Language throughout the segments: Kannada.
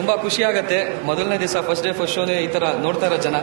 ತುಂಬ ಖುಷಿ ಆಗುತ್ತೆ. ಮೊದಲನೇ ದಿವಸ ಫಸ್ಟ್ ಡೇ ಫಸ್ಟ್ ಶೋನೇ ಈ ಥರ ನೋಡ್ತಾ ಇರೋ ಜನ.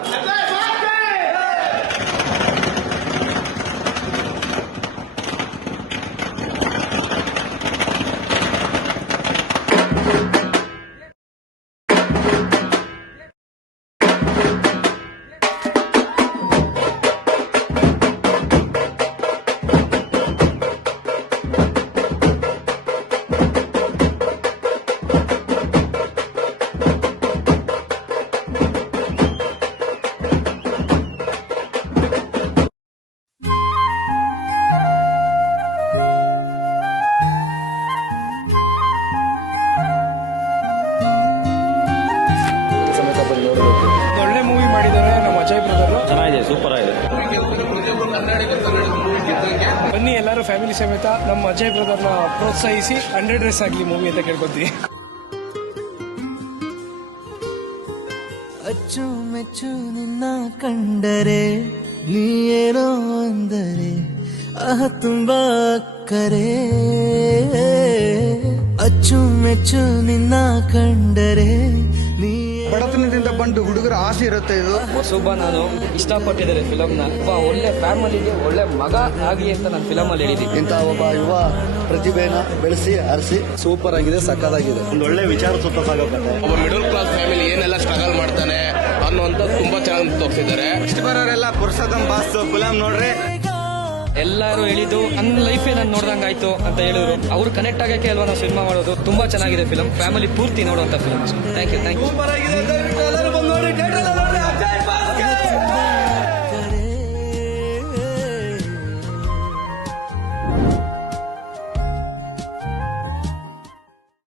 ಒಳ್ಳೆ ಮೂವಿ ಮಾಡಿದ್ದಾರೆ ನಮ್ಮ ಅಜಯ್ ಬ್ರದರ್. ಚೆನ್ನಾಗಿದೆ, ಸೂಪರ್ ಆಗಿದೆ. ಬನ್ನಿ ಎಲ್ಲರೂ ಫ್ಯಾಮಿಲಿ ಸಮೇತ ನಮ್ಮ ಅಜಯ್ ಬ್ರದರ್ನ ಪ್ರೋತ್ಸಾಹಿಸಿ 100 ಡೇಸ್ ಆಗಲಿ ಮೂವಿ ಅಂತ ಕೇಳ್ಕೊತೀವಿ. ಅಚ್ಚುಮೆಚ್ಚು ನಿನ್ನ ಕಂಡರೆ ನೀನೋ ಅಂದರೆ ತುಂಬಾ ಕರೆ. ಅಚ್ಚುಮೆಚ್ಚು ನಿನ್ನ ಕಂಡರೆ ನೀ ಬಡತನದಿಂದ ಬಂದು ಹುಡುಗರ ಆಸೆ ಇರುತ್ತೆ. ಇದು ಹೊಸೊಬ್ಬ ನಾನು ಇಷ್ಟಪಟ್ಟಿದ್ದಾರೆ ಫಿಲಮ್ನ. ಒಳ್ಳೆ ಫ್ಯಾಮಿಲಿಗೆ ಒಳ್ಳೆ ಮಗ ಆಗಲಿ ಅಂತ ನಾನು ಫಿಲಮಲ್ಲಿ ಹೇಳಿದ್ದೀನಿ. ಇಂಥ ಒಬ್ಬ ಯುವ ಪ್ರತಿಭೆನ ಬೆಳೆಸಿ ಹರಿಸಿ ಸೂಪರ್ ಆಗಿದೆ, ಸಕ್ಕತ್ತಾಗಿದೆ. ಒಂದು ಒಳ್ಳೆ ವಿಚಾರ ಸುತ್ತ ಸಾಗುತ್ತೆ. ಒಬ್ಬ ಮಿಡಲ್ ಕ್ಲಾಸ್ ಫ್ಯಾಮಿಲಿ ಏನೆಲ್ಲ ಸ್ಟ್ರಗಲ್ ಮಾಡ್ತಾನೆ ಅನ್ನುವಂತ ತುಂಬಾ ಚೆನ್ನಾಗಿ ತೋರಿಸಿದ್ದಾರೆ. ಇಷ್ಟು ಬರೋರೆಲ್ಲ ಪುರುಷೋತ್ತಮ್ ಬಾಸ್ ಫಿಲಮ್ ನೋಡ್ರಿ. ಎಲ್ಲರೂ ಹೇಳಿದ್ದು ನನ್ನ ಲೈಫೇ ನಾನು ನೋಡ್ದಂಗಾಯ್ತು ಅಂತ ಹೇಳಿದ್ರು. ಅವ್ರು ಕನೆಕ್ಟ್ ಆಗಕ್ಕೆ ಅಲ್ವಾ ನಾವು ಸಿನಿಮಾ ಮಾಡೋದು. ತುಂಬಾ ಚೆನ್ನಾಗಿದೆ ಫಿಲಮ್, ಫ್ಯಾಮಿಲಿ ಪೂರ್ತಿ ನೋಡುವಂತ ಫಿಲಮ್. Thank you.